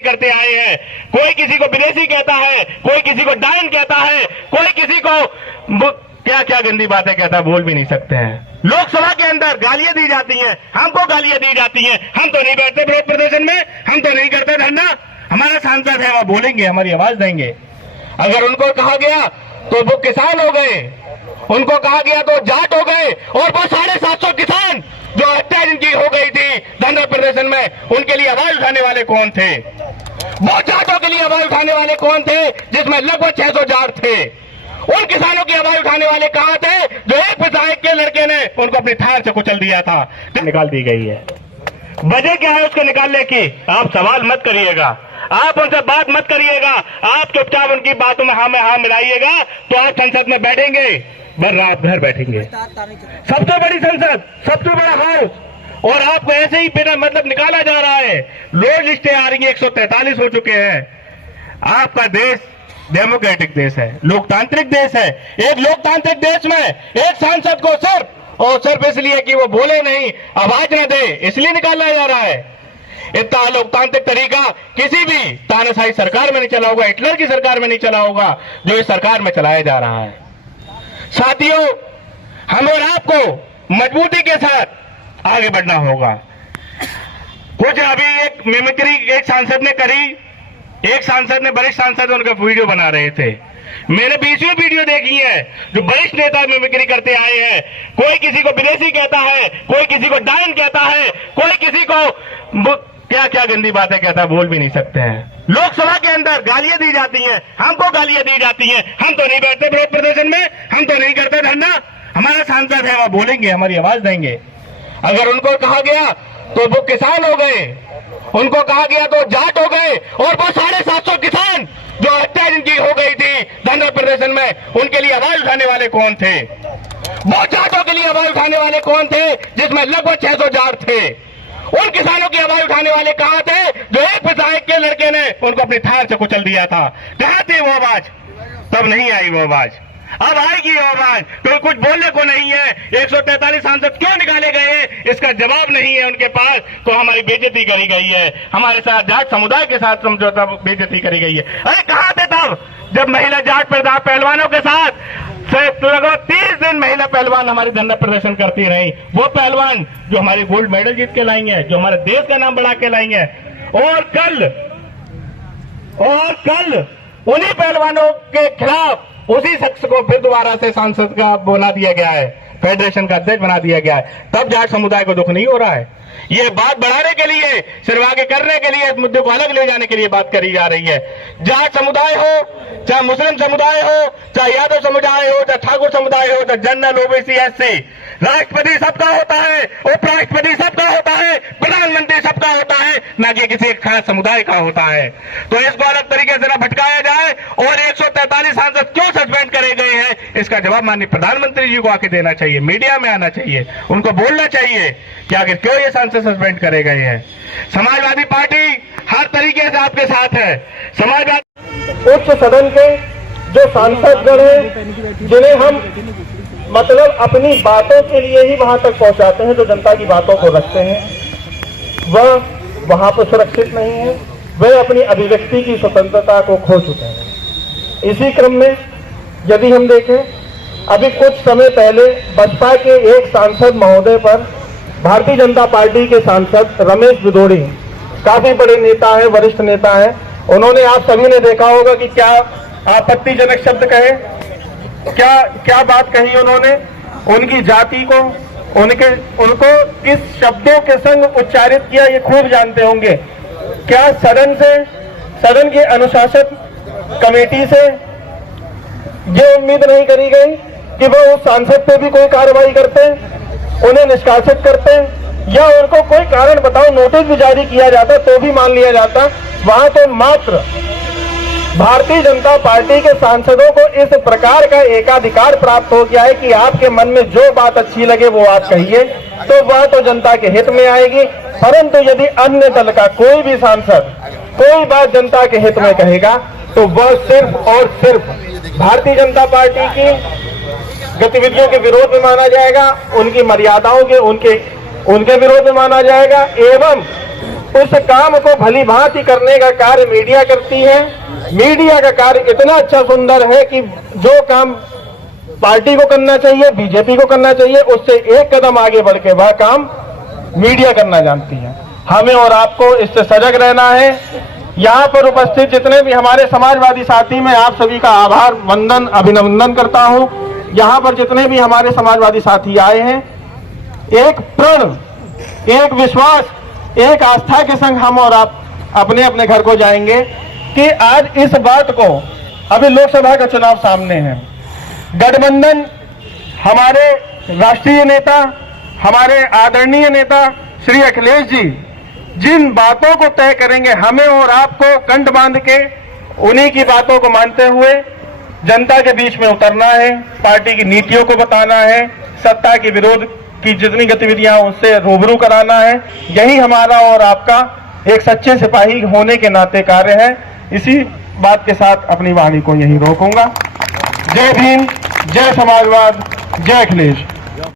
करते आए हैं। कोई किसी को विदेशी कहता है, कोई किसी को डायन कहता है, कोई किसी को क्या क्या गंदी बातें कहता है, बोल भी नहीं सकते हैं। लोकसभा के अंदर गालियां दी जाती हैं, हमको गालियां दी जाती हैं। हम तो नहीं बैठते विरोध प्रदर्शन में, हम तो नहीं करते धरना। हमारा सांसद है, वो बोलेंगे, हमारी आवाज देंगे। अगर उनको कहा गया तो वो किसान हो गए, उनको कहा गया तो जाट हो गए, और वो 750 किसान जो हत्या जिनकी हो गई थी धरना प्रदर्शन में, उनके लिए आवाज उठाने वाले कौन थे? वो जाटों के लिए आवाज उठाने वाले कौन थे, जिसमें लगभग 600 जाट थे? उन किसानों की आवाज उठाने वाले कहां थे जो एक विधायक के लड़के ने उनको अपनी थार से कुचल दिया था? निकाल दी गई है। वजह क्या है उसको निकालने की? आप सवाल मत करिएगा, आप उनसे बात मत करिएगा, आप चुपचाप उनकी बातों में हाँ मिलाइएगा तो आप संसद में बैठेंगे, वरना आप घर बैठेंगे। सबसे बड़ी संसद, सबसे बड़ा हाउस, और आपको ऐसे ही बिना मतलब निकाला जा रहा है। लोग लिस्टें आ रही है, 143 हो चुके हैं। आपका देश डेमोक्रेटिक देश है, लोकतांत्रिक देश है। एक लोकतांत्रिक देश में एक सांसद को सिर्फ इसलिए कि वो बोले नहीं, आवाज न दे, इसलिए निकाला जा रहा है। इतना लोकतांत्रिक तरीका किसी भी तानाशाही सरकार में नहीं चला होगा, हिटलर की सरकार में नहीं चला होगा जो इस सरकार में चलाया जा रहा है। साथियों, हम और आपको मजबूती के साथ आगे बढ़ना होगा। कुछ अभी एक मिमिक्री एक सांसद ने करी, एक सांसद ने, वरिष्ठ सांसद उनका वीडियो बना रहे थे। मैंने 20वीं वीडियो देखी है जो वरिष्ठ नेता मिमिक्री करते आए हैं। कोई किसी को विदेशी कहता है, कोई किसी को डायन कहता है, कोई किसी को क्या क्या गंदी बातें कहता है, बोल भी नहीं सकते हैं। लोकसभा के अंदर गालियां दी जाती हैं, हमको गालियां दी जाती हैं। हम तो नहीं बैठते विरोध प्रदर्शन में, हम तो नहीं करते धरना। हमारा सांसद है, वो बोलेंगे, हमारी आवाज देंगे। अगर उनको कहा गया तो वो किसान हो गए, उनको कहा गया तो जाट हो गए, और वो 750 किसान जो हत्या जिनकी हो गई थी धरना प्रदर्शन में, उनके लिए आवाज उठाने वाले कौन थे? वो जाटों के लिए आवाज उठाने वाले कौन थे, जिसमें लगभग 600 जाट थे? उन किसानों की आवाज उठाने वाले कहां थे जो एक विधायक के लड़के ने उनको अपनी थार से कुचल दिया था? कहां थी वो आवाज? तब नहीं आई वो आवाज, अब आएगी वो आवाज। तो कुछ बोलने को नहीं है। 143 सांसद क्यों निकाले गए, इसका जवाब नहीं है उनके पास। तो हमारी बेइज्जती करी गई है, हमारे साथ जाट समुदाय के साथ समझौता बेइज्जती करी गई है। अरे कहां थे तब जब महिला जाट पहलवानों के साथ लगभग 30 दिन महिला पहलवान हमारी धरना प्रदर्शन करती रही? वो पहलवान जो हमारी गोल्ड मेडल जीत के लाई है, जो हमारे देश का नाम बढ़ा के लाई है। और कल उन्हीं पहलवानों के खिलाफ उसी शख्स को फिर दोबारा से सांसद का बना दिया गया है, फेडरेशन का अध्यक्ष बना दिया गया है। तब जाट समुदाय को दुख नहीं हो रहा है? ये बात बढ़ाने के लिए, सिर्फ आगे करने के लिए, इस मुद्दे को अलग ले जाने के लिए बात करी जा रही है। जाट समुदाय हो, चाहे मुस्लिम समुदाय हो, चाहे यादव समुदाय हो, चाहे ठाकुर समुदाय हो, चाहे जनरल, ओबीसी, एससी, राष्ट्रपति सबका होता है, उपराष्ट्रपति सबका होता है, प्रधानमंत्री सबका होता है, ना कि किसी एक खास समुदाय का होता है। तो इसको अलग तरीके से ना भटकाया जाए। और 143 सांसद क्यों सस्पेंड करे गए हैं, इसका जवाब माननीय प्रधानमंत्री जी को आके देना चाहिए, मीडिया में आना चाहिए, उनको बोलना चाहिए कि आखिर क्यों ये सांसद सस्पेंड करे गए हैं। समाजवादी पार्टी हर तरीके से आपके साथ है। समाजवादी उच्च सदन के जो सांसदगण हैं, जिन्हें हम मतलब अपनी बातों के लिए ही वहां तक पहुंचाते हैं, जो जनता की बातों को रखते हैं, वह वहां पर सुरक्षित नहीं है। वे अपनी अभिव्यक्ति की स्वतंत्रता को खो चुके हैं। इसी क्रम में यदि हम देखें, अभी कुछ समय पहले बसपा के एक सांसद महोदय पर भारतीय जनता पार्टी के सांसद रमेश बिदोड़ी, काफी बड़े नेता है, वरिष्ठ नेता है, उन्होंने, आप सभी ने देखा होगा कि क्या आपत्तिजनक शब्द कहे, क्या बात कही उन्होंने, उनकी जाति को, उनको किस शब्दों के संग उच्चारित किया ये खूब जानते होंगे। क्या सदन के अनुशासन कमेटी से ये उम्मीद नहीं करी गई कि वो उस सांसद पे भी कोई कार्रवाई करते, उन्हें निष्कासित करते, या उनको कोई कारण बताओ, नोटिस भी जारी किया जाता तो भी मान लिया जाता? वहां तो मात्र भारतीय जनता पार्टी के सांसदों को इस प्रकार का एकाधिकार प्राप्त हो गया है कि आपके मन में जो बात अच्छी लगे वो आप कहिए, तो वह तो जनता के हित में आएगी। परंतु यदि अन्य दल का कोई भी सांसद कोई बात जनता के हित में कहेगा, तो वह सिर्फ और सिर्फ भारतीय जनता पार्टी की गतिविधियों के विरोध में माना जाएगा, उनकी मर्यादाओं के, उनके विरोध में माना जाएगा, एवं उस काम को भली भांति करने का कार्य मीडिया करती है। मीडिया का कार्य इतना अच्छा सुंदर है कि जो काम पार्टी को करना चाहिए, बीजेपी को करना चाहिए, उससे एक कदम आगे बढ़ के वह काम मीडिया करना जानती है। हमें और आपको इससे सजग रहना है। यहाँ पर उपस्थित जितने भी हमारे समाजवादी साथी, मैं आप सभी का आभार वंदन अभिनंदन करता हूँ। यहाँ पर जितने भी हमारे समाजवादी साथी आए हैं, एक प्रण, एक विश्वास, एक आस्था के संग हम और आप अपने अपने घर को जाएंगे कि आज इस बात को, अभी लोकसभा का चुनाव सामने है, गठबंधन हमारे राष्ट्रीय नेता, हमारे आदरणीय नेता श्री अखिलेश जी जिन बातों को तय करेंगे, हमें और आपको कंठ बांध के उन्हीं की बातों को मानते हुए जनता के बीच में उतरना है, पार्टी की नीतियों को बताना है, सत्ता के विरोध की जितनी गतिविधियां उससे रूबरू कराना है। यही हमारा और आपका एक सच्चे सिपाही होने के नाते कार्य है। इसी बात के साथ अपनी वाणी को यहीं रोकूंगा। जय भीम, जय समाजवाद, जय अखिलेश।